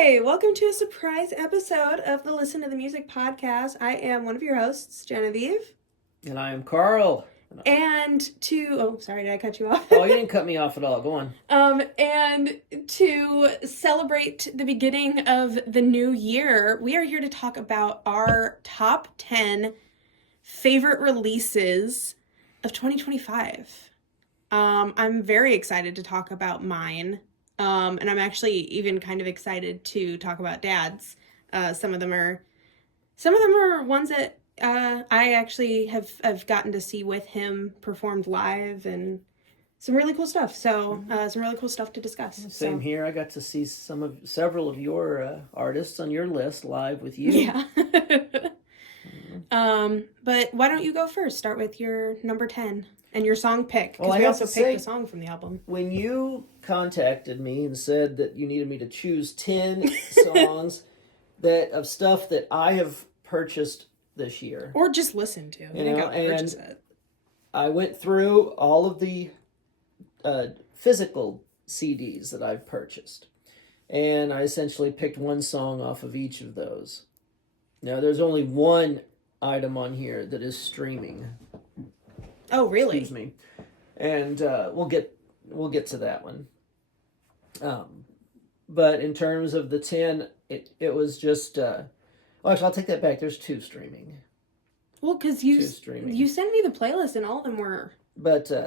Hi, welcome to a surprise episode of the Listen to the Music podcast. I am one of your hosts, Genevieve. And I am Carl. Sorry, did I cut you off? Oh, you didn't cut me off at all. Go on. And to celebrate the beginning of the new year, we are here to talk about our top 10 favorite releases of 2025. I'm very excited to talk about mine. And I'm actually even kind of excited to talk about Dad's. Some of them are ones that I actually have gotten to see with him performed live, and some really cool stuff. So some really cool stuff to discuss. Same here. I got to see several of your artists on your list live with you. Yeah. But why don't you go first? Start with your number 10 and your song pick. Because we also picked a song from the album. When you contacted me and said that you needed me to choose 10 songs of stuff that I have purchased this year. Or just listen to. You know, purchase it. I went through all of the physical CDs that I've purchased. And I essentially picked one song off of each of those. Now, there's only one item on here that is streaming. Oh, really? Excuse me. And we'll get to that one. But in terms of the 10, it was just... actually, I'll take that back. There's 2 streaming. Well, because you sent me the playlist and all of them were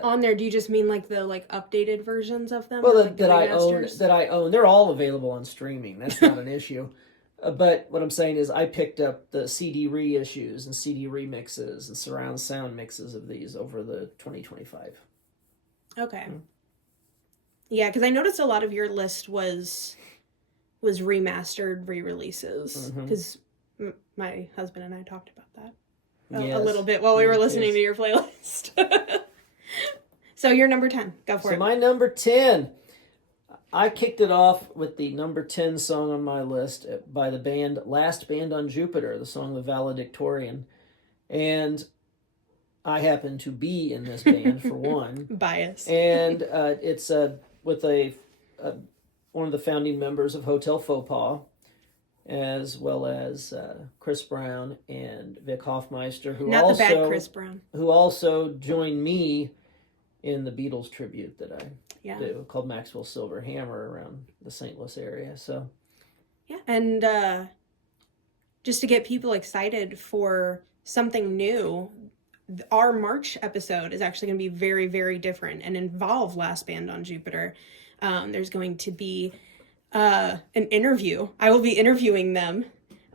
on there. Do you just mean like the updated versions of them? Well, like that I own. They're all available on streaming. That's not an issue. But what I'm saying is I picked up the CD reissues and CD remixes and surround sound mixes of these over the 2025. Okay. Mm-hmm. Yeah, because I noticed a lot of your list was remastered re-releases. Because my husband and I talked about that a little bit while we were listening to your playlist. So your number 10. Go for it. So my number 10... I kicked it off with the number 10 song on my list by the band Last Band on Jupiter, the song The Valedictorian. And I happen to be in this band, for one. Bias. And it's with one of the founding members of Hotel Faux Pas, as well as Chris Brown and Vic Hoffmeister, who Not the bad Chris Brown. Who also joined me in the Beatles tribute that I do, called Maxwell Silver Hammer, around the St. Louis area. So, yeah, and just to get people excited for something new, our March episode is actually going to be very, very different and involve Last Band on Jupiter. There's going to be an interview. I will be interviewing them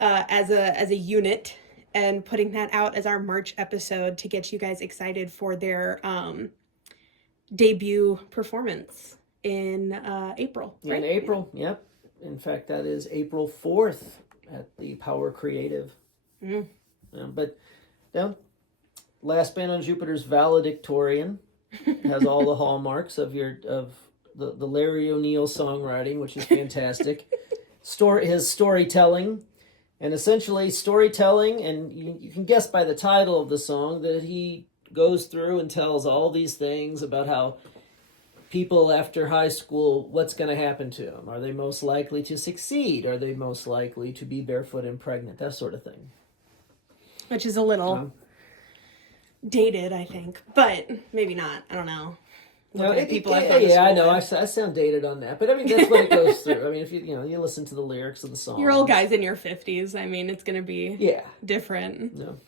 as a unit and putting that out as our March episode to get you guys excited for their debut performance in April. Right? In April, yep. In fact, that is April 4th at the Power Creative. But Last Band on Jupiter's Valedictorian has all the hallmarks of the Larry O'Neill songwriting, which is fantastic. His storytelling, and essentially storytelling, and you can guess by the title of the song that he goes through and tells all these things about how people after high school, what's going to happen to them? Are they most likely to succeed? Are they most likely to be barefoot and pregnant? That sort of thing. Which is a little dated, I think, but maybe not. I don't know. I know. I sound dated on that, but I mean that's what it goes through. I mean, if you listen to the lyrics of the song, you're old guys in your 50s. I mean, it's going to be different. No.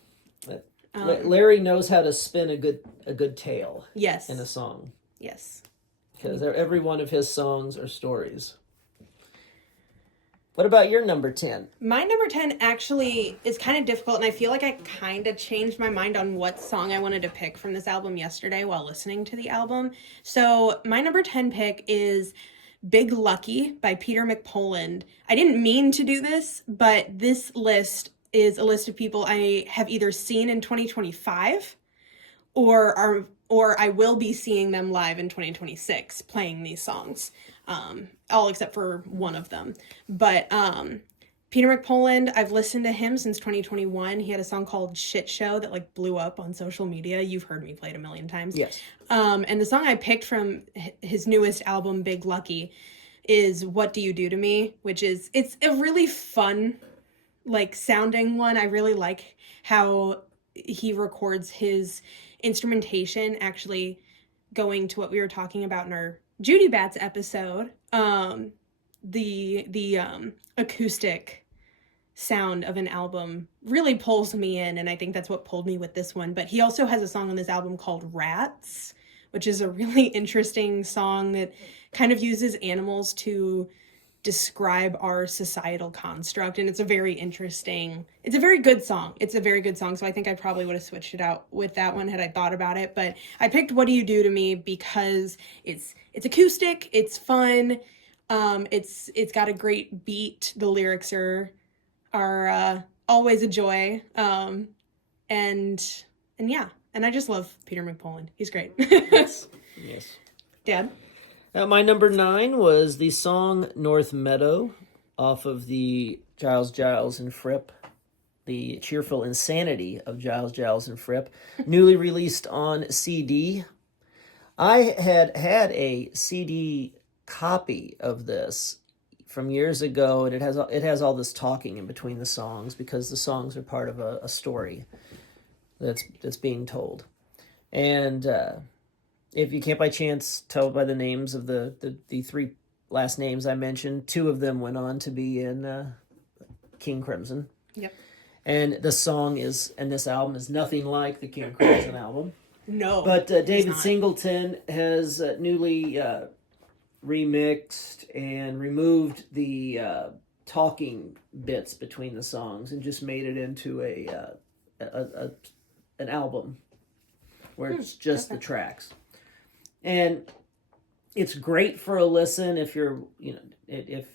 Larry knows how to spin a good tale. Yes. In a song. Yes. Because every one of his songs are stories. What about your number 10? My number 10 actually is kind of difficult, and I feel like I kind of changed my mind on what song I wanted to pick from this album yesterday while listening to the album. So my number 10 pick is Big Lucky by Peter McPoland. I didn't mean to do this, but this list is a list of people I have either seen in 2025 or I will be seeing them live in 2026 playing these songs, all except for one of them. But Peter McPoland, I've listened to him since 2021. He had a song called Shit Show that blew up on social media. You've heard me play it a million times. Yes. And the song I picked from his newest album, Big Lucky, is What Do You Do to Me, which is, it's a really fun, like, sounding one. I really like how he records his instrumentation, actually going to what we were talking about in our Judy Bats episode. The acoustic sound of an album really pulls me in, and I think that's what pulled me with this one. But he also has a song on this album called Rats, which is a really interesting song that kind of uses animals to describe our societal construct, and it's a very interesting, it's a very good song. It's a very good song, so I think I probably would have switched it out with that one had I thought about it. But I picked What Do You Do to Me because it's acoustic, it's fun, it's got a great beat, the lyrics are always a joy, and yeah, and I just love Peter McPolin. He's great. Yes. Dad? My number 9 was the song North Meadow off of the Giles and Fripp, the cheerful insanity of Giles and Fripp, newly released on CD. I had a CD copy of this from years ago, and it has all this talking in between the songs because the songs are part of a story that's being told. And if you can't by chance tell by the names of the 3 last names I mentioned, 2 of them went on to be in King Crimson. Yep. And the song and this album is nothing like the King Crimson album. No. But David Singleton has newly remixed and removed the talking bits between the songs and just made it into an album where it's just the tracks. And it's great for a listen if you're, if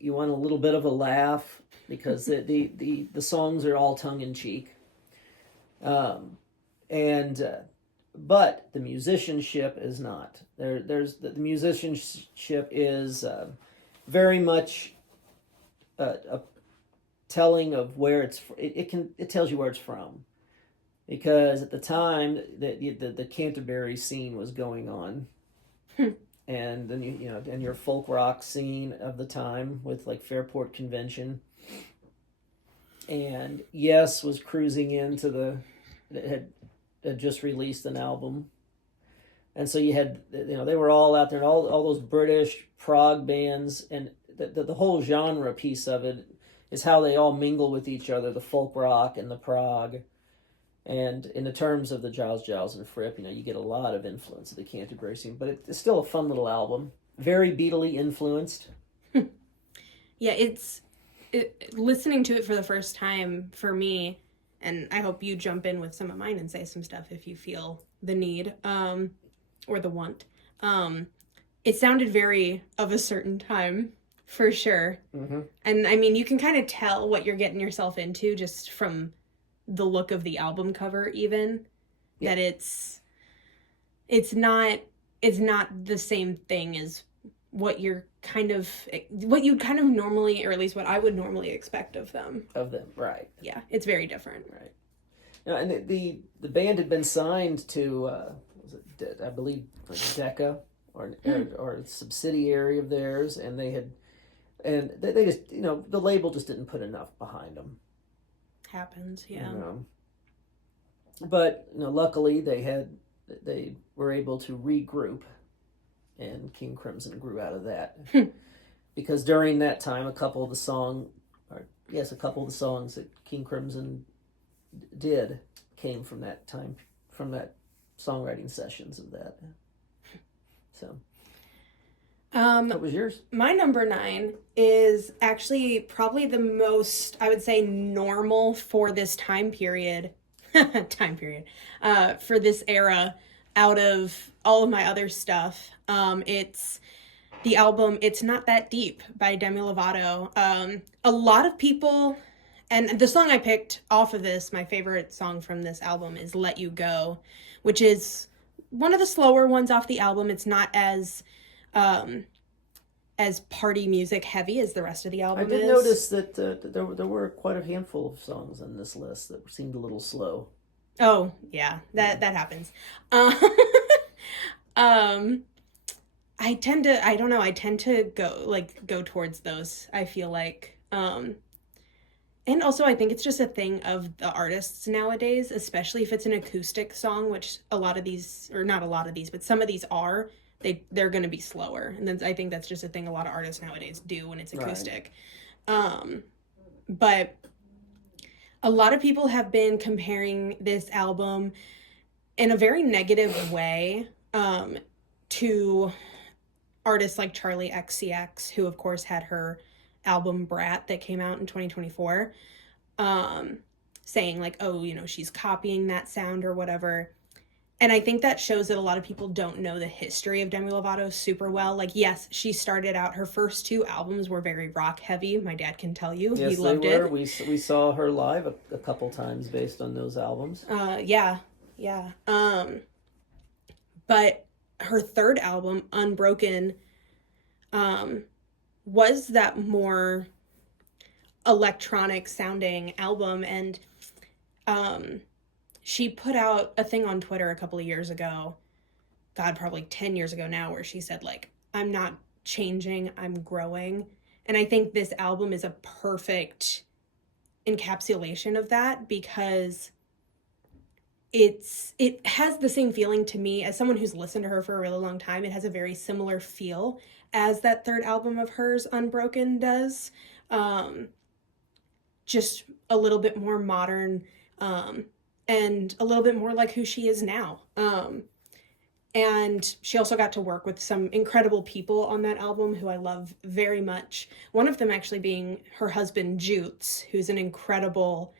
you want a little bit of a laugh, because the songs are all tongue in cheek. But the musicianship is not. The musicianship is very much a telling of where it tells you where it's from. Because at the time the Canterbury scene was going on, and then and your folk rock scene of the time with like Fairport Convention, and Yes was cruising into had just released an album, and so you had they were all out there, and all those British prog bands, and the whole genre piece of it is how they all mingle with each other, the folk rock and the prog. And in the terms of the Giles and Fripp, you get a lot of influence of the Canterbury scene, but it's still a fun little album. Very Beatley influenced. Yeah, listening to it for the first time for me, and I hope you jump in with some of mine and say some stuff if you feel the need, or the want. It sounded very of a certain time, for sure. Mm-hmm. And I mean, you can kind of tell what you're getting yourself into just from the look of the album cover, even. Yeah. That it's not the same thing as what you'd kind of normally, or at least what I would normally expect of them, right? Yeah, it's very different, right? And the band had been signed to I believe Decca or a subsidiary of theirs, and they just the label just didn't put enough behind them. Happens, yeah. But luckily they were able to regroup, and King Crimson grew out of that. Because during that time, a couple of the songs that King Crimson did came from that time, from that songwriting sessions of that. So what was yours? My number 9 is actually probably the most, I would say, normal for this time period, for this era, out of all of my other stuff. It's the album It's Not That Deep by Demi Lovato. A lot of people, and the song I picked off of this, my favorite song from this album is Let You Go, which is one of the slower ones off the album. It's not as party music heavy as the rest of the album. I did notice that there were quite a handful of songs on this list that seemed a little slow. Oh yeah, that happens. I don't know, I tend to go towards those, I feel like. And also I think it's just a thing of the artists nowadays, especially if it's an acoustic song, which a lot of these, or not a lot of these, but some of these are, they're going to be slower. And then I think that's just a thing a lot of artists nowadays do when it's acoustic. Right. But a lot of people have been comparing this album in a very negative way to artists like Charlie XCX, who of course had her album Brat that came out in 2024, saying like, oh, you know, she's copying that sound or whatever. And I think that shows that a lot of people don't know the history of Demi Lovato super well. Like, yes, she started out, her first two albums were very rock heavy. My dad can tell you. Yes, he loved they were. it. We saw her live a couple times based on those albums. Yeah. But her third album, Unbroken, was that more electronic sounding album. And she put out a thing on Twitter a couple of years ago, God, probably 10 years ago now, where she said, like, I'm not changing, I'm growing. And I think this album is a perfect encapsulation of that, because it has the same feeling to me as someone who's listened to her for a really long time. It has a very similar feel as that third album of hers, Unbroken, does. Just a little bit more modern, and a little bit more like who she is now. And she also got to work with some incredible people on that album who I love very much. One of them actually being her husband, Jutes, who's an incredible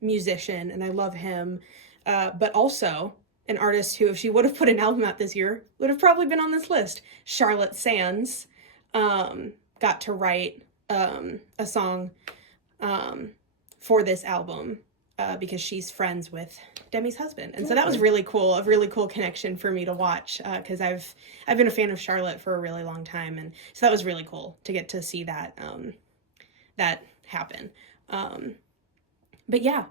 musician, and I love him. But also an artist who, if she would have put an album out this year, would have probably been on this list. Charlotte Sands got to write a song for this album because she's friends with Demi's husband. And so that was really cool, a really cool connection for me to watch, because I've been a fan of Charlotte for a really long time, and so that was really cool to get to see that that happen. But yeah,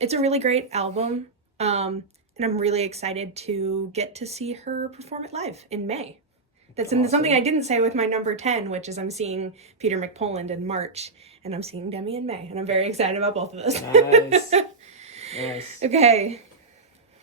it's a really great album, and I'm really excited to get to see her perform it live in May. That's awesome. Something I didn't say with my number 10, which is I'm seeing Peter McPoland in March, and I'm seeing Demi in May, and I'm very excited about both of those. Nice. Nice. Okay.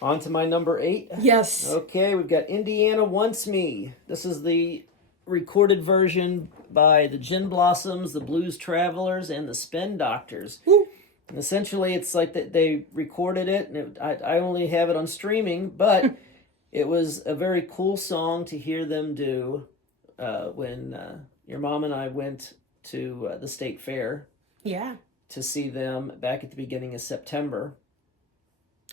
On to my number 8. Yes. Okay, we've got Indiana Wants Me. This is the recorded version by the Gin Blossoms, the Blues Travelers, and the Spin Doctors. Woo. And essentially, it's like that they recorded it, and I only have it on streaming, but it was a very cool song to hear them do when your mom and I went to the State Fair. Yeah. To see them back at the beginning of September.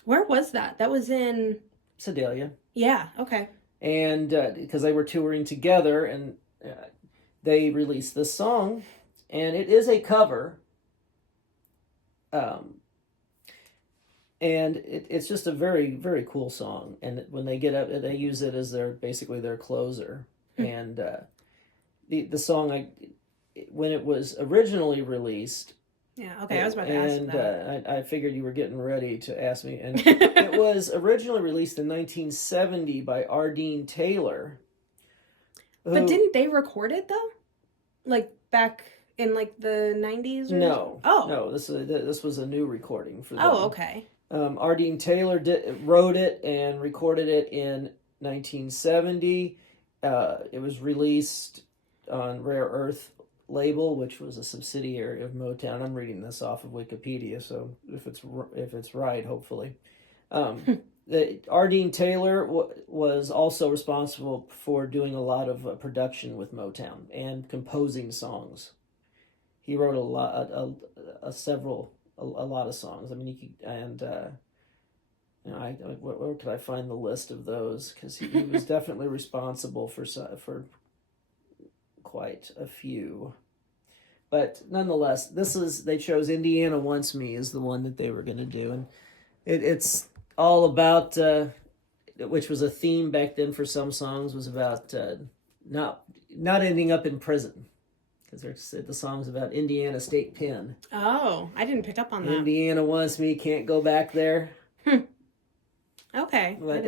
Where was that? That was in Sedalia. Yeah, okay. And because they were touring together, and they released this song, and it is a cover. And it's just a very, very cool song. And when they get up, they use it as basically their closer. And the song, when it was originally released. Yeah, okay, I was about to ask that. I figured you were getting ready to ask me. And it was originally released in 1970 by Ardeen Taylor. But didn't they record it, though? Like, back in, like, the 90s? Or No. Oh. No, this was a new recording for them. Oh, okay. Ardeen Taylor wrote it and recorded it in 1970. It was released on Rare Earth label, which was a subsidiary of Motown. I'm reading this off of Wikipedia, so if it's right, hopefully. Ardeen Taylor was also responsible for doing a lot of production with Motown and composing songs. He wrote a lot of songs. I mean, where could I find the list of those? Because he was definitely responsible for quite a few. But nonetheless, they chose Indiana Wants Me as the one that they were going to do, and it's all about, which was a theme back then for some songs, was about not ending up in prison. Because the song's about Indiana State Pen. Oh, I didn't pick up on that. Indiana Wants Me, can't go back there. Okay. But,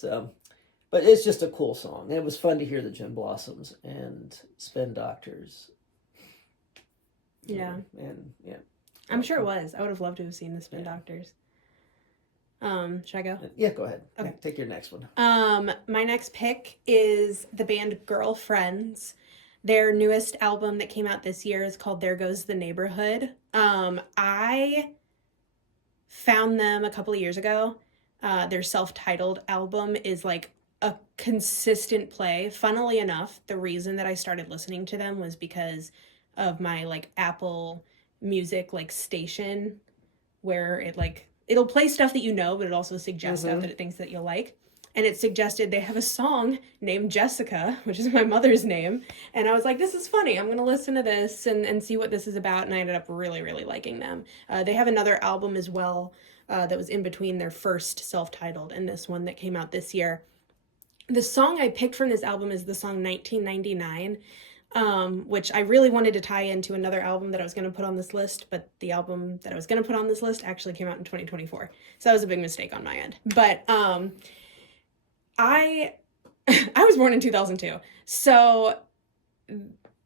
So, but it's just a cool song. It was fun to hear the Gin Blossoms and Spin Doctors. Yeah. And yeah. I'm sure it was. I would have loved to have seen the Spin Doctors. Should I go? Yeah, go ahead. Okay. Take your next one. My next pick is the band Girlfriends. Their newest album that came out this year is called There Goes the Neighborhood. I found them a couple of years ago. Their self-titled album is like a consistent play. Funnily enough, the reason that I started listening to them was because of my like Apple Music like station where it like it'll play stuff that you know, but it also suggests stuff that it thinks that you'll like. And it suggested they have a song named Jessica, which is my mother's name. And I was like, this is funny. I'm going to listen to this and see what this is about. And I ended up really, really liking them. They have another album as well that was in between their first self-titled and this one that came out this year. The song I picked from this album is the song 1999. Which I really wanted to tie into another album that I was going to put on this list, but the album that I was going to put on this list actually came out in 2024. So that was a big mistake on my end. But I was born in 2002. So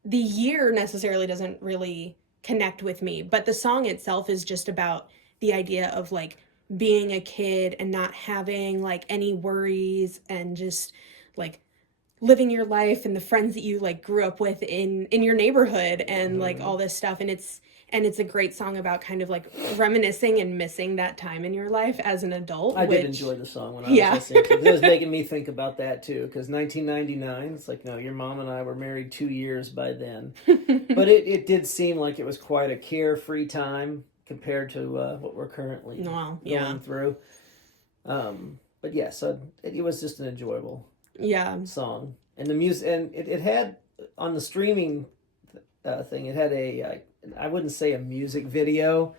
the year necessarily doesn't really connect with me, but the song itself is just about the idea of like being a kid and not having like any worries and just like living your life and the friends that you like grew up with in your neighborhood and like all this stuff. And it's a great song about kind of like reminiscing and missing that time in your life as an adult. I did enjoy the song when I was listening to it. It was making me think about that too, because 1999, it's like, no, your mom and I were married 2 years by then. But it did seem like it was quite a carefree time compared to what we're currently going through. But yeah, so it was just an enjoyable song. And the music, and it had on the streaming thing, it had I wouldn't say a music video,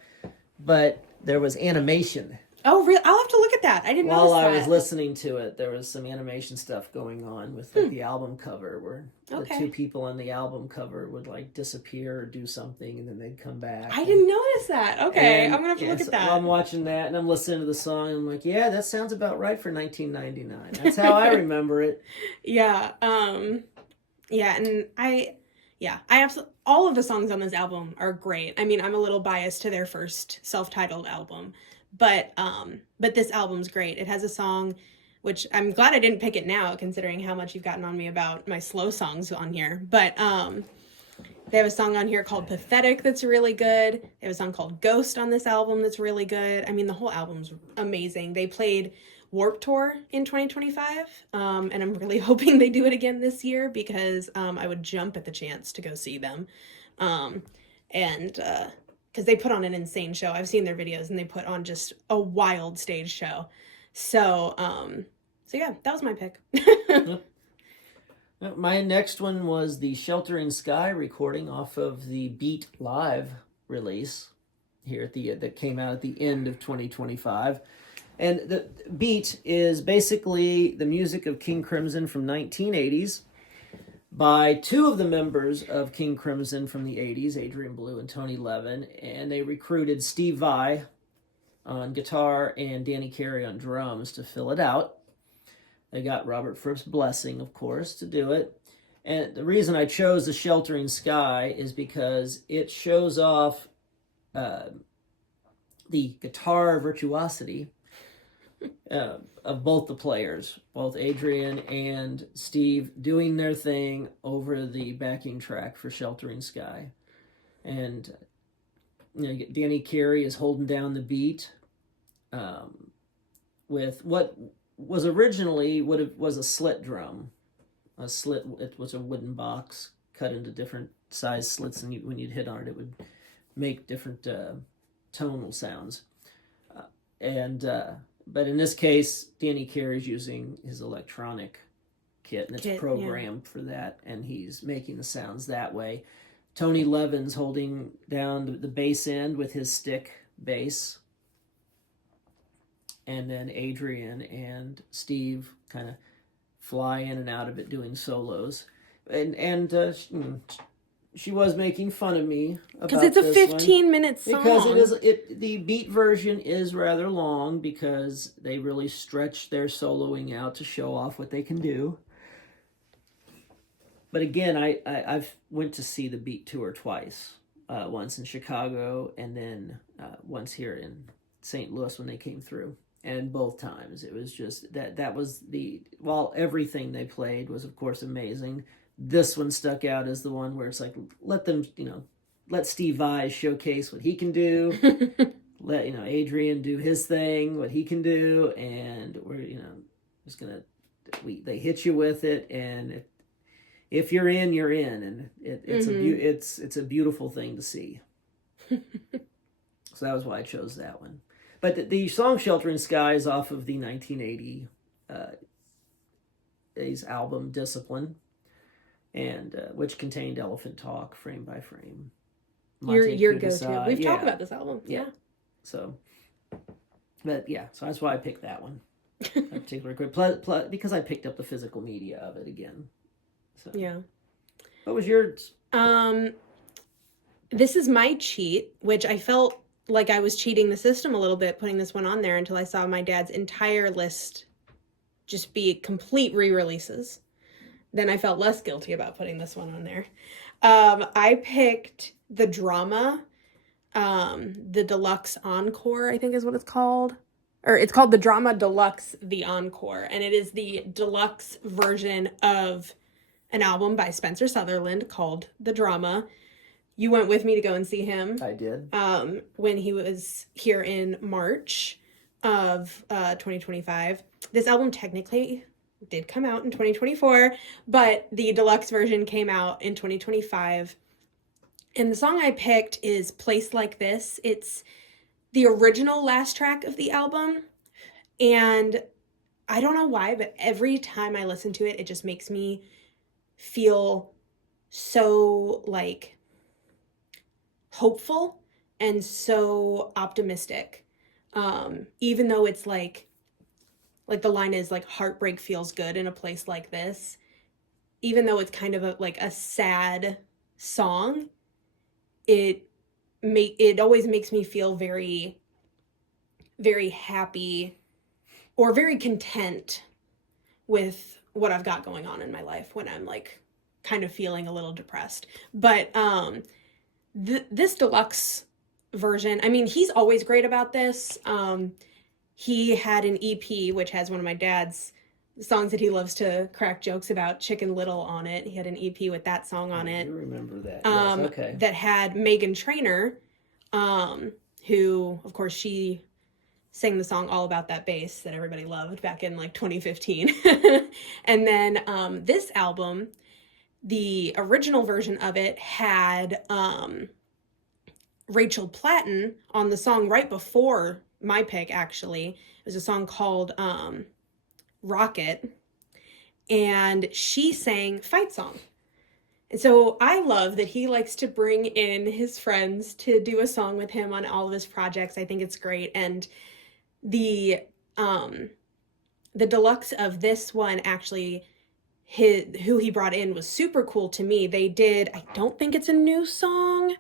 but there was animation. Oh, really? I'll have to look at that. I didn't know that. While I was listening to it, there was some animation stuff going on with like the album cover, where the two people on the album cover would like disappear or do something, and then they'd come back. I didn't notice that. Okay, I'm gonna have to look at that. I'm watching that, and I'm listening to the song, and I'm like, yeah, that sounds about right for 1999. That's how I remember it. Yeah, and I absolutely, all of the songs on this album are great. I mean, I'm a little biased to their first self-titled album, but this album's great. It has a song, which I'm glad I didn't pick it now, considering how much you've gotten on me about my slow songs on here. But they have a song on here called Pathetic that's really good. They have a song called Ghost on this album that's really good. I mean, the whole album's amazing. They played Warped Tour in 2025, and I'm really hoping they do it again this year because I would jump at the chance to go see them. Because they put on an insane show. I've seen their videos, and they put on just a wild stage show. So yeah, that was my pick. My next one was the Sheltering Sky recording off of the Beat Live release here at that came out at the end of 2025. And the Beat is basically the music of King Crimson from 1980s by two of the members of King Crimson from the 80s, Adrian Belew and Tony Levin, and they recruited Steve Vai on guitar and Danny Carey on drums to fill it out. They got Robert Fripp's blessing, of course, to do it. And the reason I chose The Sheltering Sky is because it shows off the guitar virtuosity of both the players, both Adrian and Steve, doing their thing over the backing track for Sheltering Sky. And Danny Carey is holding down the beat with what was originally was a slit drum. A slit, it was a wooden box cut into different size slits, and when you'd hit on it, it would make different tonal sounds. But in this case, Danny Carey's using his electronic kit, and it's programmed for that, and he's making the sounds that way. Tony Levin's holding down the bass end with his stick bass, and then Adrian and Steve kind of fly in and out of it doing solos. And she was making fun of me about Because it's a this one. 15-minute song. Because the beat version is rather long because they really stretch their soloing out to show off what they can do. But again, I've went to see the Beat tour twice. Once in Chicago and then once here in St. Louis when they came through. And both times it was just that was while everything they played was of course amazing, this one stuck out as the one where it's like, let them, let Steve Vai showcase what he can do. Let, Adrian do his thing, what he can do. And we're, just going to, they hit you with it. And if you're in, you're in. And it's a beautiful thing to see. So that was why I chose that one. But the song Sheltering Sky is off of the 1980 album Discipline, and which contained Elephant Talk, Frame by Frame. Your go-to. We've talked about this album. Yeah. So that's why I picked that one. That particular quick, because I picked up the physical media of it again. So. Yeah. What was yours? This is my cheat, which I felt like I was cheating the system a little bit putting this one on there until I saw my dad's entire list just be complete re-releases. Then I felt less guilty about putting this one on there. I picked The Drama, the Deluxe Encore, I think is what it's called. Or it's called The Drama Deluxe, The Encore. And it is the deluxe version of an album by Spencer Sutherland called The Drama. You went with me to go and see him. I did. When he was here in March of 2025. This album technically did come out in 2024, but the deluxe version came out in 2025. And the song I picked is Place Like This. It's the original last track of the album. And I don't know why, but every time I listen to it, it just makes me feel so, hopeful and so optimistic. Even though it's like the line is heartbreak feels good in a place like this. Even though it's kind of a sad song, it always makes me feel very, very happy or very content with what I've got going on in my life when I'm kind of feeling a little depressed. But this deluxe version, I mean, he's always great about this. He had an EP, which has one of my dad's songs that he loves to crack jokes about, Chicken Little, on it. He had an EP with that song on it. I remember that. Yes, okay. That had Meghan Trainor, who, of course, she sang the song All About That Bass that everybody loved back in 2015. And then this album, the original version of it had Rachel Platten on the song right before my pick, actually. It was a song called Rocket, and she sang Fight Song. And so I love that he likes to bring in his friends to do a song with him on all of his projects. I think it's great. And the deluxe of this one, actually, who he brought in was super cool to me. They did, I don't think it's a new song.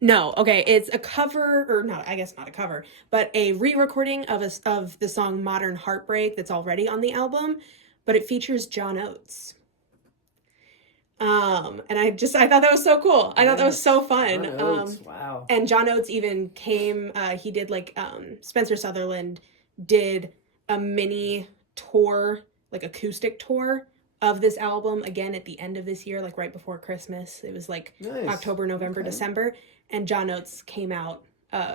No, okay, it's a cover, or not, I guess not a cover, but a re-recording of the song Modern Heartbreak that's already on the album, but it features John Oates. And I thought that was so cool. I thought that was so fun. John Oates, wow. And John Oates even came, he did Spencer Sutherland did a mini tour, acoustic tour of this album again at the end of this year, right before Christmas. It was nice. October, November, okay. December. And John Oates came out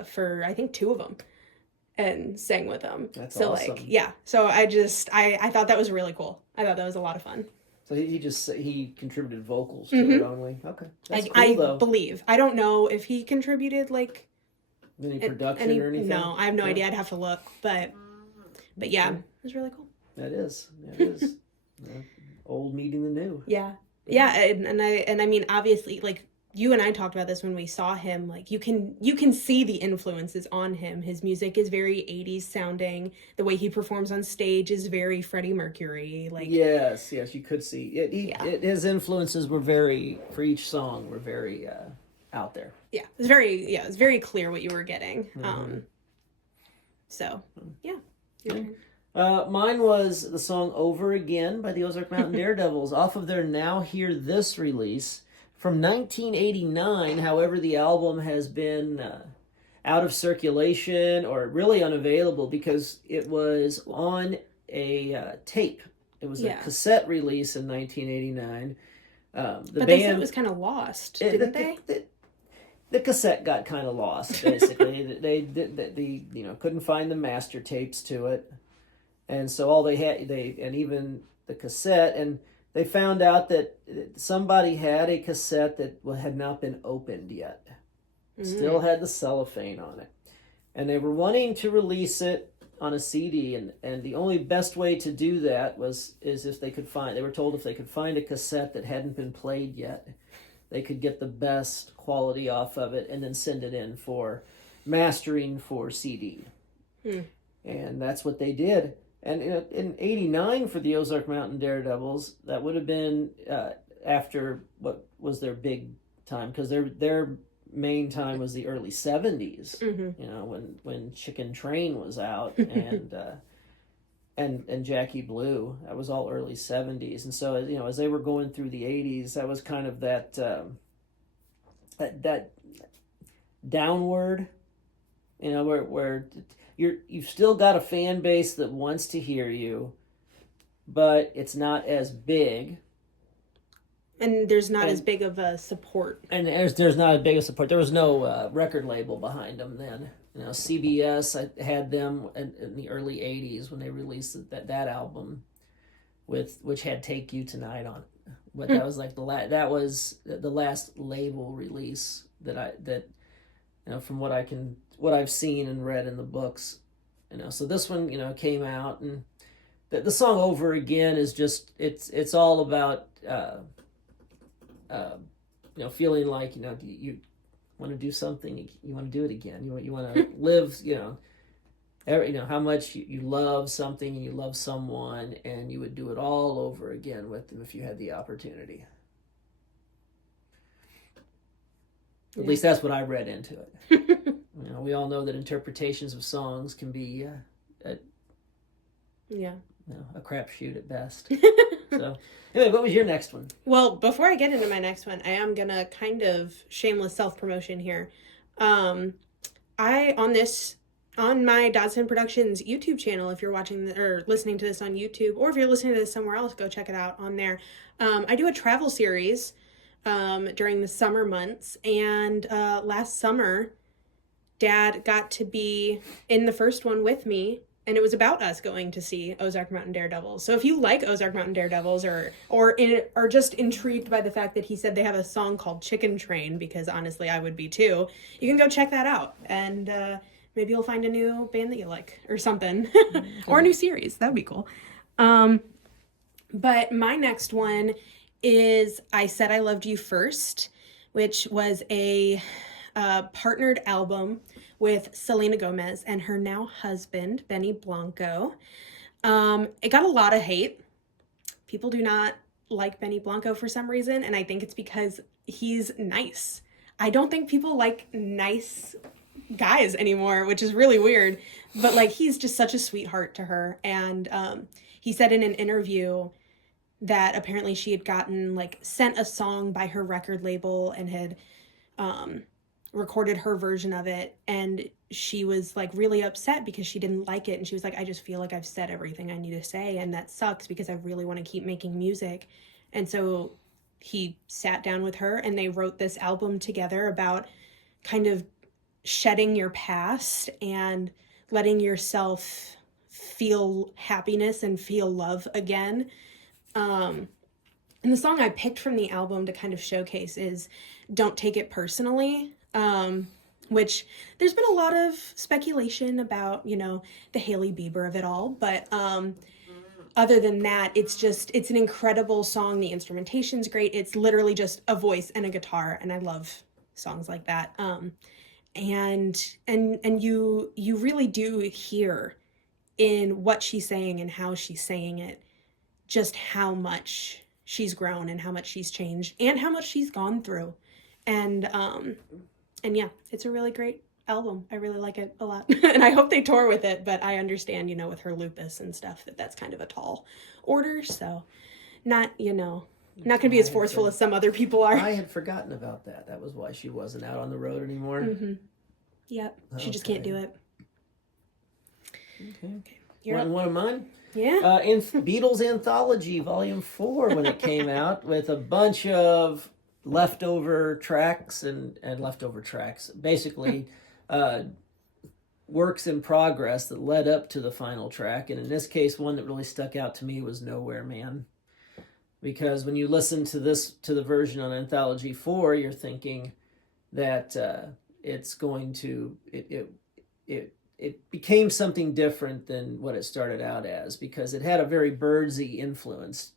for, I think, 2 of them and sang with them. That's awesome. So I thought that was really cool. I thought that was a lot of fun. So he contributed vocals to it only. Okay. That's cool, though. I believe. I don't know if he contributed any production or anything. No, I have no idea. I'd have to look, but yeah, it was really cool. That is. Old meeting the new. Yeah. Yeah, and I mean, obviously, you and I talked about this when we saw him. Like you can see the influences on him. His music is very 80s sounding. The way he performs on stage is very Freddie Mercury. Like yes, you could see it. His influences were very, for each song, were very out there. Yeah, it was very clear what you were getting. So yeah. Mine was the song Over Again by the Ozark Mountain Daredevils off of their Now Hear This release from 1989. However, the album has been out of circulation or really unavailable because it was on a tape. It was a cassette release in 1989. But they said it was kind of lost, didn't they? The cassette got kind of lost, basically. they couldn't find the master tapes to it. And so all they had, and even the cassette, and they found out that somebody had a cassette that had not been opened yet. Still had the cellophane on it. And they were wanting to release it on a CD, and the only best way to do that is if they could find, they were told if they could find a cassette that hadn't been played yet, they could get the best quality off of it and then send it in for mastering for CD. And that's what they did. And in 89 for the Ozark Mountain Daredevils, that would have been after what was their big time, because their main time was the early 70s, when Chicken Train was out, and Jackie Blue. That was all early 70s. And so, as they were going through the 80s, that was kind of that downward, where you've still got a fan base that wants to hear you, but it's not as big. And there's not as big of a support. And there's not as big a support. There was no record label behind them then. CBS had them in the early 80s when they released that album, which had Take You Tonight on it. But that was like that was the last label release that from what I've seen and read in the books, So this one, came out, and the song Over Again is just it's all about feeling like you want to do something, you want to do it again, you want to live, how much you love something and you love someone, and you would do it all over again with them if you had the opportunity. At least that's what I read into it. We all know that interpretations of songs can be a crapshoot at best. So, anyway, what was your next one? Well, before I get into my next one, I am gonna kind of shameless self-promotion here. On my Dodson Productions YouTube channel, if you're watching or listening to this on YouTube, or if you're listening to this somewhere else, go check it out on there. I do a travel series during the summer months, and last summer, Dad got to be in the first one with me, and it was about us going to see Ozark Mountain Daredevils. So if you like Ozark Mountain Daredevils or are just intrigued by the fact that he said they have a song called Chicken Train, because honestly I would be too, you can go check that out, and maybe you'll find a new band that you like or something. Or a new series. That'd be cool. But my next one is I Said I Loved You First, which was a partnered album with Selena Gomez and her now husband, Benny Blanco. It got a lot of hate. People do not like Benny Blanco for some reason, and I think it's because he's nice. I don't think people like nice guys anymore, which is really weird. But he's just such a sweetheart to her. And he said in an interview that apparently she had gotten sent a song by her record label and had recorded her version of it, and she was really upset because she didn't like it, and she was like, I just feel like I've said everything I need to say, and that sucks because I really want to keep making music. And so he sat down with her and they wrote this album together about kind of shedding your past and letting yourself feel happiness and feel love again. And the song I picked from the album to kind of showcase is Don't Take It Personally, which there's been a lot of speculation about, the Hailey Bieber of it all. But other than that, it's an incredible song. The instrumentation's great. It's literally just a voice and a guitar, and I love songs like that. And you really do hear in what she's saying and how she's saying it just how much she's grown and how much she's changed and how much she's gone through. And yeah, it's a really great album. I really like it a lot. And I hope they tour with it, but I understand, with her lupus and stuff, that's kind of a tall order. So not going to be as forceful as some other people are. I had forgotten about that. That was why she wasn't out on the road anymore. Mm-hmm. Yep. She just can't do it. Okay. One of mine? Yeah. Beatles Anthology Volume 4 when it came out with a bunch of leftover tracks and leftover tracks. Basically, works in progress that led up to the final track. And in this case, one that really stuck out to me was Nowhere Man. Because when you listen to the version on Anthology 4, you're thinking that it's going to it became something different than what it started out as, because it had a very Birdsy influence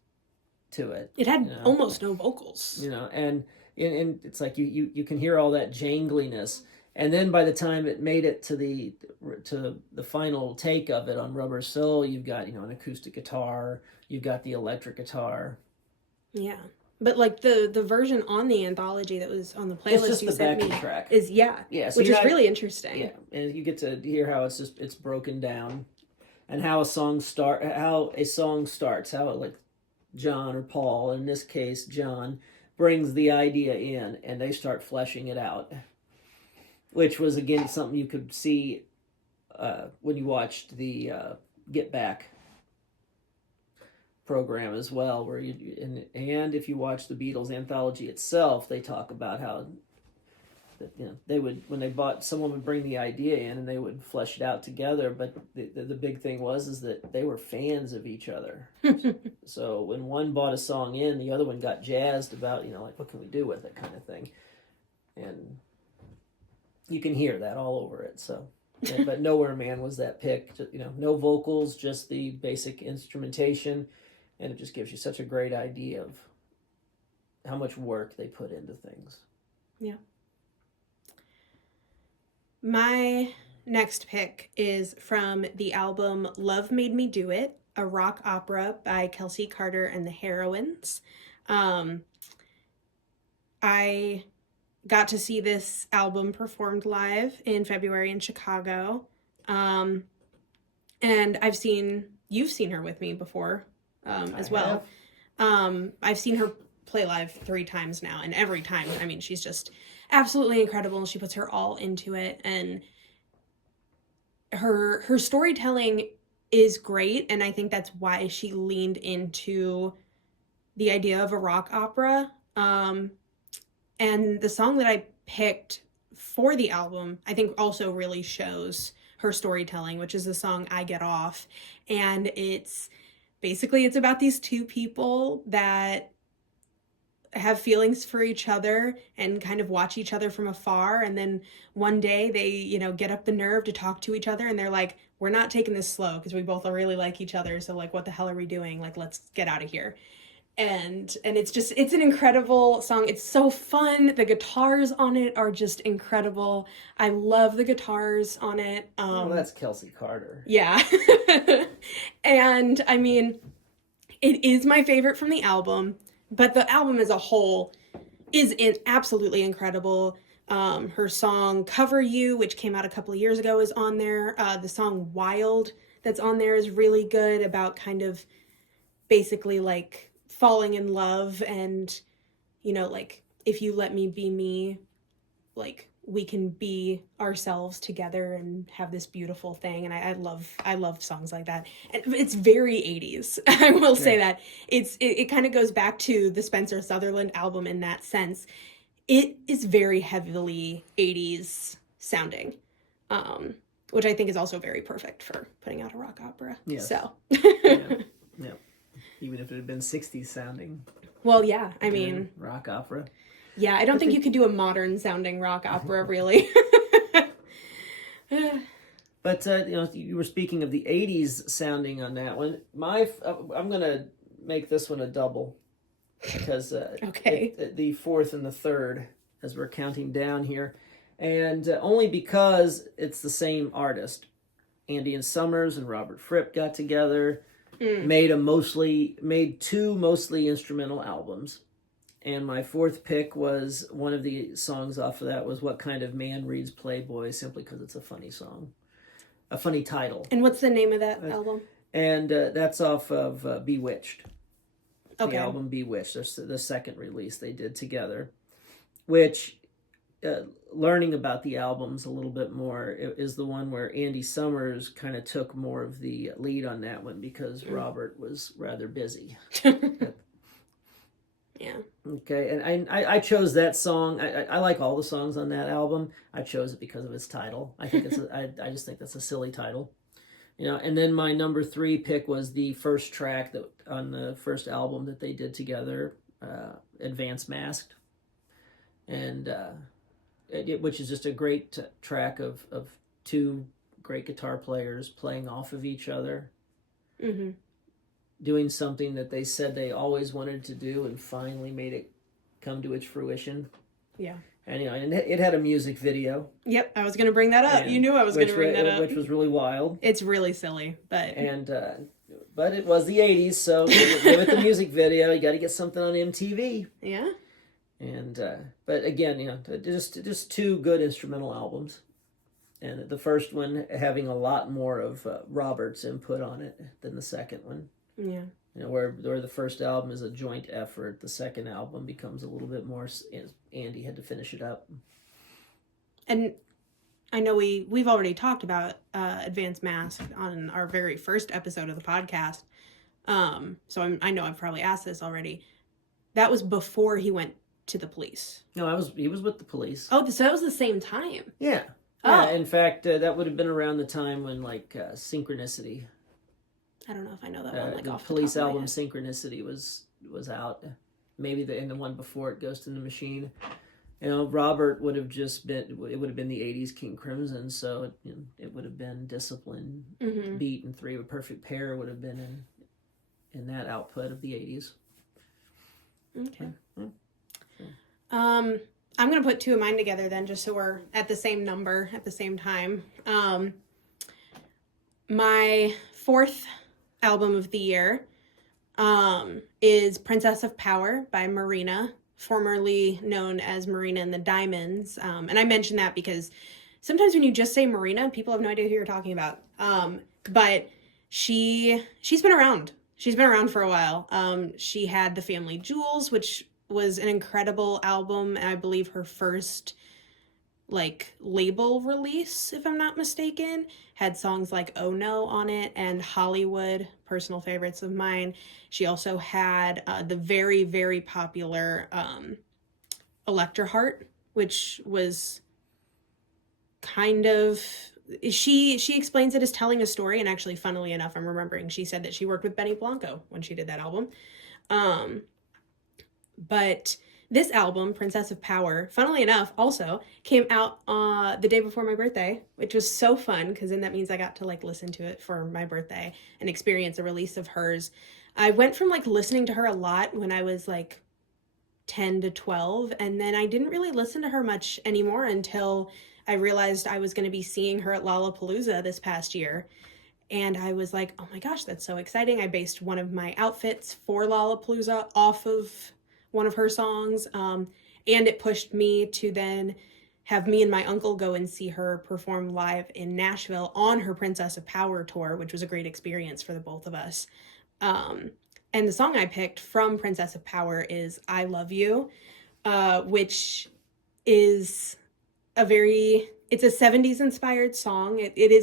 to it. It had almost no vocals. And it's like you can hear all that jangliness, and then by the time it made it to the final take of it on Rubber Soul, you've got an acoustic guitar, you've got the electric guitar. Yeah. But like the version on the anthology that was on the playlist you sent me track. is so which is really interesting. Yeah, and you get to hear how it's broken down, and how a song starts, how it, like John or Paul, in this case John, brings the idea in, and they start fleshing it out, which was again something you could see when you watched the Get Back program as well, where and if you watch the Beatles Anthology itself, they talk about how they would, when someone would bring the idea in and they would flesh it out together, but the big thing is that they were fans of each other. So when one bought a song in, the other one got jazzed about like, what can we do with it, kind of thing, and you can hear that all over it. So but Nowhere Man was that pick, no vocals, just the basic instrumentation. And it just gives you such a great idea of how much work they put into things. Yeah. My next pick is from the album Love Made Me Do It, a rock opera by Kelsey Carter and the Heroines. I got to see this album performed live in February in Chicago. And you've seen her with me before. As well. I've seen her play live 3 times now, and every time, she's just absolutely incredible. She puts her all into it, and her storytelling is great, and I think that's why she leaned into the idea of a rock opera. And the song that I picked for the album, I think also really shows her storytelling, which is the song I Get Off, and it's about these 2 people that have feelings for each other and kind of watch each other from afar. And then one day they, get up the nerve to talk to each other, and they're like, we're not taking this slow because we both really like each other. So like, what the hell are we doing? Like, let's get out of here. And it's an incredible song. It's so fun. The guitars on it are just incredible. I love the guitars on it. That's Kelsey Carter. Yeah. And it is my favorite from the album, but the album as a whole is absolutely incredible. Her song Cover You, which came out a couple of years ago, is on there. The song Wild that's on there is really good, about kind of basically like falling in love, and like, if you let me be me, like, we can be ourselves together and have this beautiful thing. And I love songs like that. And it's very 80s. I will say that it kind of goes back to the Spencer Sutherland album in that sense. It is very heavily 80s sounding, which I think is also very perfect for putting out a rock opera. Yes. So yeah. Even if it had been 60s sounding. Well, yeah, rock opera. Yeah, I don't think you could do a modern sounding rock opera, really. But you were speaking of the '80s sounding on that one. I'm gonna make this one a double because Okay. the fourth and the third as we're counting down here, and only because it's the same artist. Andy and Summers and Robert Fripp got together, made two mostly instrumental albums. And my fourth pick was one of the songs off of that was What Kind of Man Reads Playboy, simply because it's a funny song. A funny title. And what's the name of that album? And that's off of Bewitched. Okay. The album Bewitched, the second release they did together. Which, learning about the albums a little bit more, is the one where Andy Summers kind of took more of the lead on that one because Robert was rather busy. Yeah. Okay, and I chose that song. I like all the songs on that album. I chose it because of its title. I think I just think that's a silly title, And then my number 3 pick was the first track that on the first album that they did together, Advanced Masked, and which is just a great track of two great guitar players playing off of each other. Mm-hmm. Doing something that they said they always wanted to do and finally made it come to its fruition. Yeah. And and it had a music video. Yep, I was going to bring that up. You knew I was going to bring that up. Which was really wild. It's really silly, but it was the 80s, so give it the music video. You got to get something on MTV. Yeah. And but again, just two good instrumental albums. And the first one having a lot more of Robert's input on it than the second one. Yeah. Where the first album is a joint effort, the second album becomes a little bit more. Andy had to finish it up. And I know we've already talked about Advanced Mask on our very first episode of the podcast. So I know I've probably asked this already. That was before he went to the police. No, he was with the police. Oh, so that was the same time. Yeah. Oh. Yeah. In fact, that would have been around the time when Synchronicity. I don't know if I know that one. The off police the top of my album Synchronicity was out. Maybe the one before it, Ghost in the Machine. Robert would have it would have been the '80s King Crimson, so it would have been Discipline, Beat, and Three of a Perfect Pair would have been in that output of the '80s. Okay. I'm gonna put two of mine together then, just so we're at the same number at the same time. My fourth album of the year is Princess of Power by Marina, formerly known as Marina and the Diamonds. And I mention that because sometimes when you just say Marina, people have no idea who you're talking about. But she's been around. She's been around for a while. She had The Family Jewels, which was an incredible album, and I believe her first label release, if I'm not mistaken, had songs like Oh No on it and Hollywood, personal favorites of mine. She also had the very, very popular Electra Heart, which was kind of, she explains it as telling a story, and actually, funnily enough, I'm remembering she said that she worked with Benny Blanco when she did that album. But this album, Princess of Power, funnily enough, also came out the day before my birthday, which was so fun because then that means I got to listen to it for my birthday and experience a release of hers. I went from listening to her a lot when I was 10 to 12, and then I didn't really listen to her much anymore until I realized I was going to be seeing her at Lollapalooza this past year. And I was like, oh my gosh, that's so exciting. I based one of my outfits for Lollapalooza off of one of her songs, and it pushed me to then have me and my uncle go and see her perform live in Nashville on her Princess of Power tour, which was a great experience for the both of us. And the song I picked from Princess of Power is I Love You, which is it's a 70s inspired song. It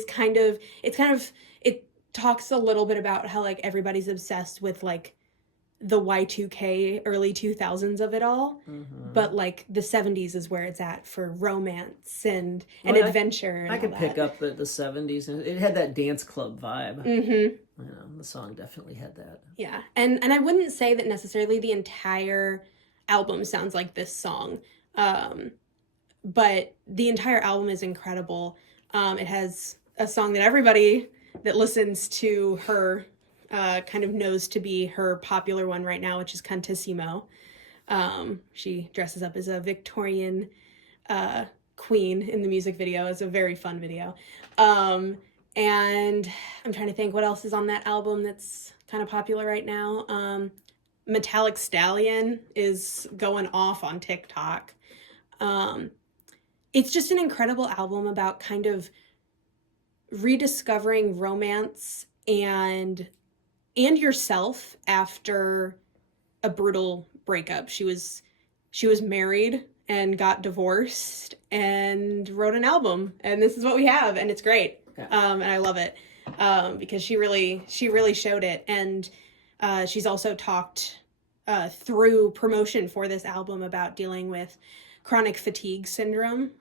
talks a little bit about how everybody's obsessed with the Y2K early 2000s of it all, but the 70s is where it's at for romance and adventure. I could pick up the 70s, and it had that dance club vibe. The song definitely had that. Yeah, and I wouldn't say that necessarily the entire album sounds like this song, but the entire album is incredible. It has a song that everybody that listens to her kind of knows to be her popular one right now, which is Cantissimo. She dresses up as a Victorian queen in the music video. It's a very fun video. And I'm trying to think what else is on that album that's kind of popular right now. Metallic Stallion is going off on TikTok. It's just an incredible album about kind of rediscovering romance and yourself after a brutal breakup. She was married and got divorced and wrote an album, and this is what we have, and it's great. Yeah. And I love it because she really showed it. And she's also talked through promotion for this album about dealing with chronic fatigue syndrome,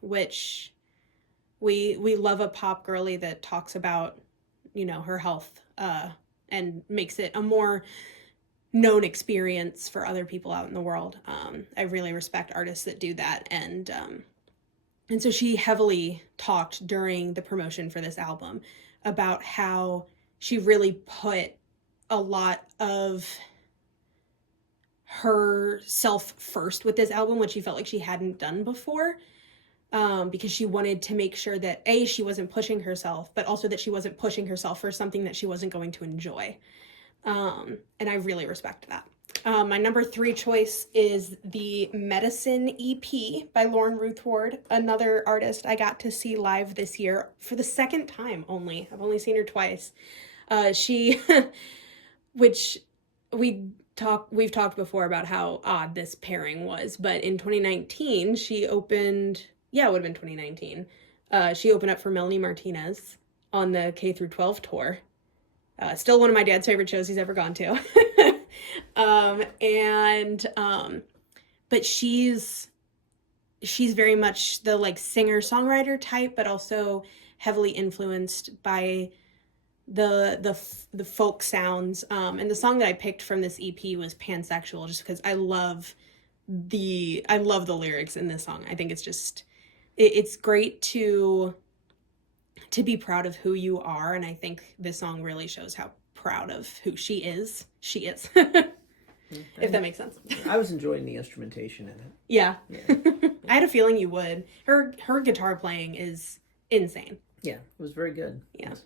which we love a pop girly that talks about, her health and makes it a more known experience for other people out in the world. I really respect artists that do that. And so she heavily talked during the promotion for this album about how she really put a lot of herself first with this album, which she felt like she hadn't done before, because she wanted to make sure that A, she wasn't pushing herself, but also that she wasn't pushing herself for something that she wasn't going to enjoy. And I really respect that. My number 3 choice is the Medicine EP by Lauren Ruth Ward, another artist I got to see live this year for the second time only. I've only seen her twice. She, which we've talked before about how odd this pairing was, but in 2019, she opened, it would have been 2019. She opened up for Melanie Martinez on the K through 12 tour. Still one of my dad's favorite shows he's ever gone to. But she's very much the singer-songwriter type, but also heavily influenced by the folk sounds. And the song that I picked from this EP was Pansexual, just because I love the lyrics in this song. I think it's just, it's great to be proud of who you are, and I think this song really shows how proud of who she is. If that makes sense. I was enjoying the instrumentation in it. Yeah. I had a feeling you would. Her guitar playing is insane. Yeah, it was very good. Yeah. Yes.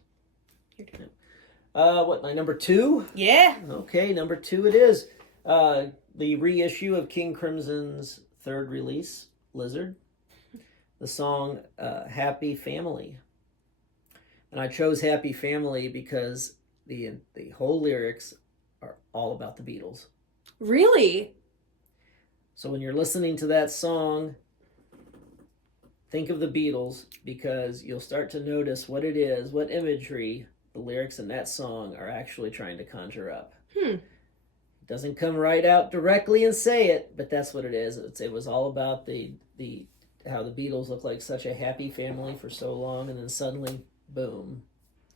My number 2? Yeah. Okay, number 2 it is. The reissue of King Crimson's third release, Lizard. The song Happy Family. And I chose Happy Family because the whole lyrics are all about the Beatles. Really? So when you're listening to that song, think of the Beatles, because you'll start to notice what it is, what imagery the lyrics in that song are actually trying to conjure up. It doesn't come right out directly and say it, but that's what it is. It was all about the how the Beatles look like such a happy family for so long, and then suddenly, boom,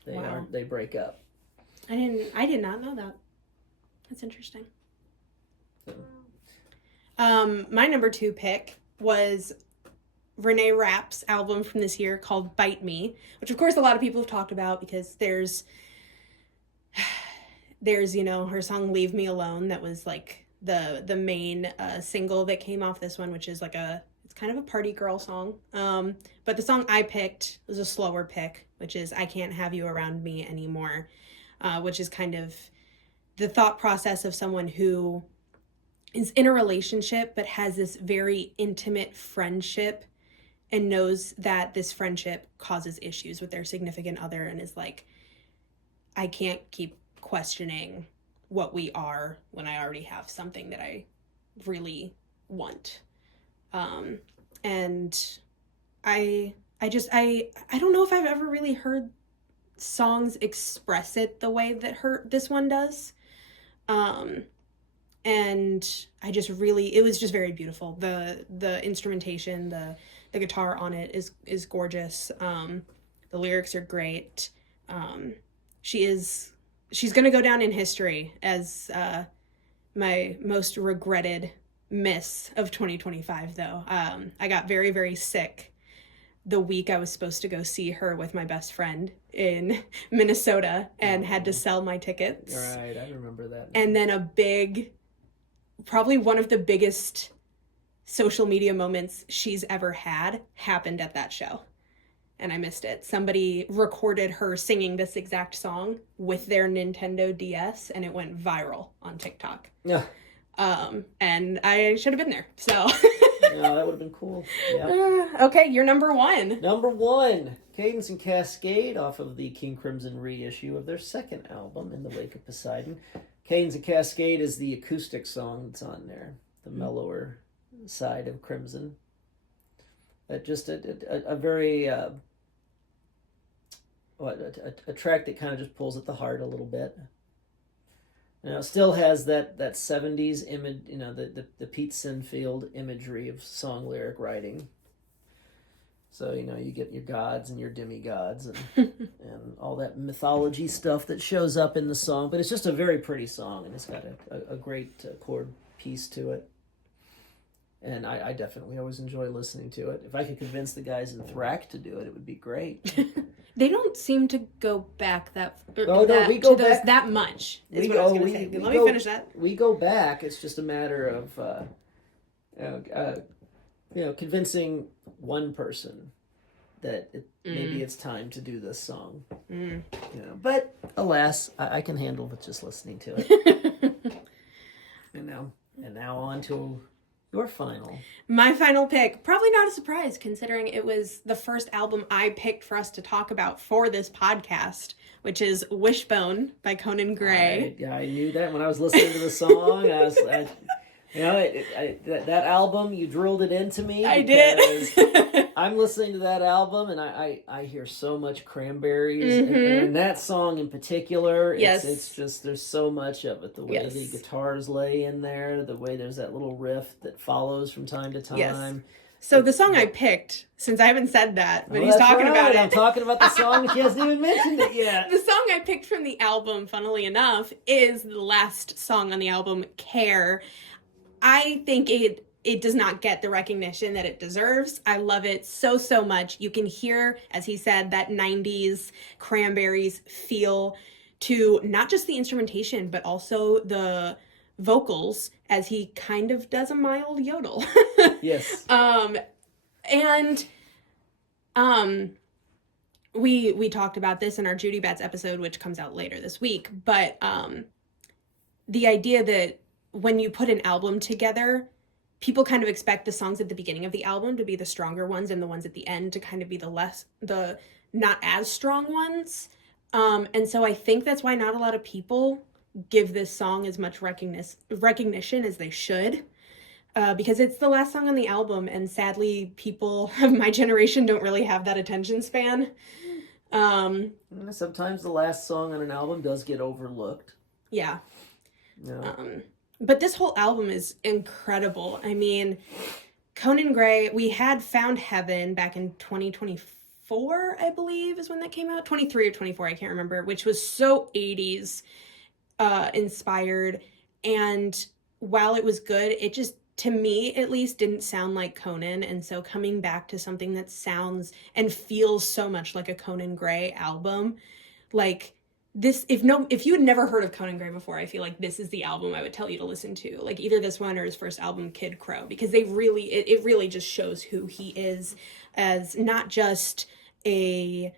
they break up. I did not know that. That's interesting. My number 2 pick was Renee Rapp's album from this year called Bite Me, which of course a lot of people have talked about because there's her song Leave Me Alone that was the main single that came off this one, which is it's kind of a party girl song. But the song I picked was a slower pick, which is I Can't Have You Around Me Anymore, which is kind of the thought process of someone who is in a relationship but has this very intimate friendship and knows that this friendship causes issues with their significant other and is like, I can't keep questioning what we are when I already have something that I really want. And I don't know if I've ever really heard songs express it the way that this one does. And it was just very beautiful. The instrumentation, the guitar on it is gorgeous. The lyrics are great. She's going to go down in history as my most regretted miss of 2025, though. I got very, very sick the week I was supposed to go see her with my best friend in Minnesota and had to sell my tickets. Right, I remember that. And then probably one of the biggest social media moments she's ever had happened at that show. And I missed it. Somebody recorded her singing this exact song with their Nintendo DS, and it went viral on TikTok. Yeah. And I should have been there. So. No, that would have been cool. Yeah. Okay, you're number one. Number one, Cadence and Cascade, off of the King Crimson reissue of their second album, In the Wake of Poseidon. Cadence and Cascade is the acoustic song that's on there, the mellower side of Crimson. Just a very a track that kind of just pulls at the heart a little bit. You know, it still has that 70s image, you know, the Pete Sinfield imagery of song lyric writing. So, you know, you get your gods and your demigods and and all that mythology stuff that shows up in the song. But it's just a very pretty song, and it's got a great chord piece to it. And I definitely always enjoy listening to it. If I could convince the guys in Thrak to do it, it would be great. They don't seem to go back that much. Is We what I was go- going to we- say. we Let go- me finish that. We go back. It's just a matter of convincing one person that maybe it's time to do this song. You know, but alas, I can handle with just listening to it. and now on to your final. My final pick, probably not a surprise considering it was the first album I picked for us to talk about for this podcast, which is Wishbone by Conan Gray. I knew that when I was listening to the song. That album, you drilled it into me. I did. I'm listening to that album, and I hear so much Cranberries, and that song in particular. It's just, there's so much of it. The way the guitars lay in there, the way there's that little riff that follows from time to time. Yes. So the song I picked, since I haven't said that, but he's that's talking right. about it. I'm talking about the song, and she hasn't even mentioned it yet. The song I picked from the album, funnily enough, is the last song on the album, Care. I think it does not get the recognition that it deserves. I love it so much. You can hear, as he said, that 90s Cranberries feel to not just the instrumentation, but also the vocals, as he kind of does a mild yodel. Yes. We talked about this in our Judy Bats episode, which comes out later this week, but the idea that when you put an album together, people kind of expect the songs at the beginning of the album to be the stronger ones and the ones at the end to kind of be the not as strong ones. And so I think that's why not a lot of people give this song as much recognition as they should. Because it's the last song on the album, and sadly, people of my generation don't really have that attention span. Sometimes the last song on an album does get overlooked. Yeah. No. But this whole album is incredible. I mean, Conan Gray, we had Found Heaven back in 2024, I believe, is when that came out. 23 or 24, I can't remember, which was so 80s inspired. And while it was good, it just, to me at least, didn't sound like Conan. And so coming back to something that sounds and feels so much like a Conan Gray album, like this, if you had never heard of Conan Gray before, I feel like this is the album I would tell you to listen to, like either this one or his first album, Kid Crow, because it really just shows who he is as not just a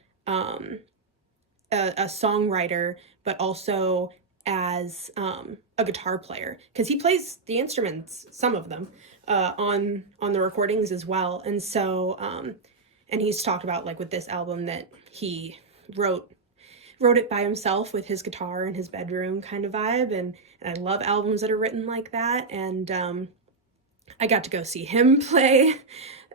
songwriter, but also as a guitar player, because he plays the instruments, some of them, on the recordings as well. And so and he's talked about, like, with this album, that he wrote it by himself with his guitar in his bedroom kind of vibe, and I love albums that are written like that. And I got to go see him play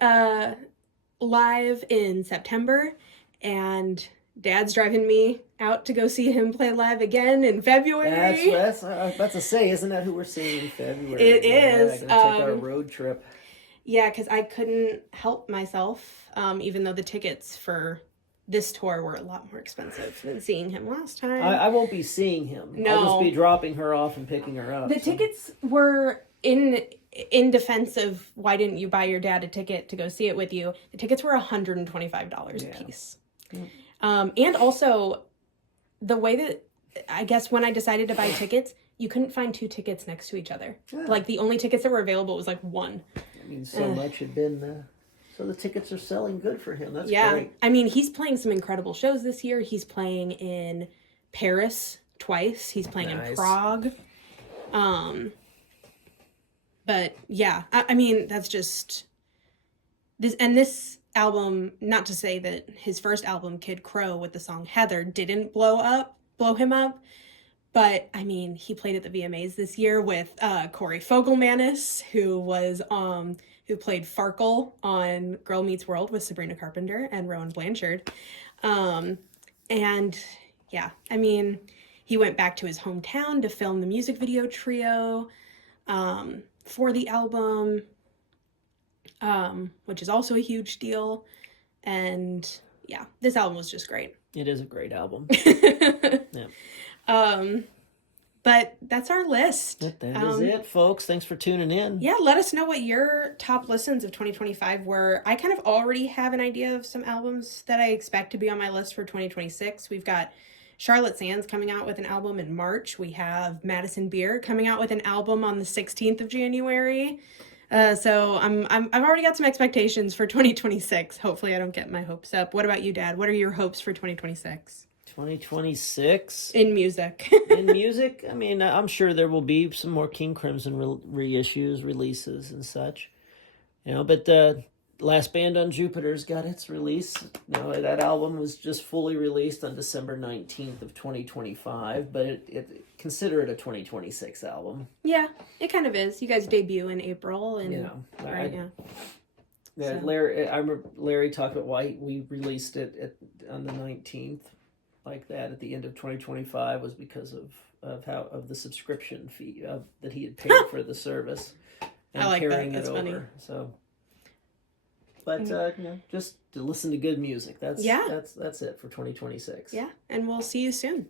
live in September, and Dad's driving me out to go see him play live again in February. That's I was about to say, isn't that who we're seeing in February? It is. Gonna take our road trip. Yeah, because I couldn't help myself, even though the tickets for this tour were a lot more expensive than seeing him last time. I won't be seeing him. No. I'll just be dropping her off and picking her up. The tickets were in in defense of why didn't you buy your dad a ticket to go see it with you, the tickets were $125 a piece. And also, the way that, I guess when I decided to buy tickets, you couldn't find 2 tickets next to each other. Like, the only tickets that were available was, like, 1. I mean, so much had been... So the tickets are selling good for him. That's great. I mean, he's playing some incredible shows this year. He's playing in Paris twice. He's playing in Prague. But yeah, I mean, that's just this album, not to say that his first album, Kid Crow, with the song Heather, didn't blow him up. But I mean, he played at the VMAs this year with Corey Fogelmanis, who played Farkle on Girl Meets World with Sabrina Carpenter and Rowan Blanchard. And yeah, I mean, he went back to his hometown to film the music video Trio for the album, which is also a huge deal. And yeah, this album was just great. It is a great album. But that's our list. That is it, folks. Thanks for tuning in. Yeah, let us know what your top listens of 2025 were. I kind of already have an idea of some albums that I expect to be on my list for 2026. We've got Charlotte Sands coming out with an album in March. We have Madison Beer coming out with an album on the 16th of January. So I've already got some expectations for 2026. Hopefully I don't get my hopes up. What about you, Dad? What are your hopes for 2026? 2026 in music. In music, I mean, I'm sure there will be some more King Crimson reissues, releases, and such. But Last Band on Jupiter's got its release. That album was just fully released on December 19th of 2025, but it consider it a 2026 album. Yeah, it kind of is. You guys debut in April, and Larry, I remember Larry talked about why we released it on the 19th. Like that at the end of 2025 was because of the subscription fee that he had paid for the service and I like carrying that. That's it funny. over. So, but just to listen to good music. That's it for 2026. Yeah, and we'll see you soon.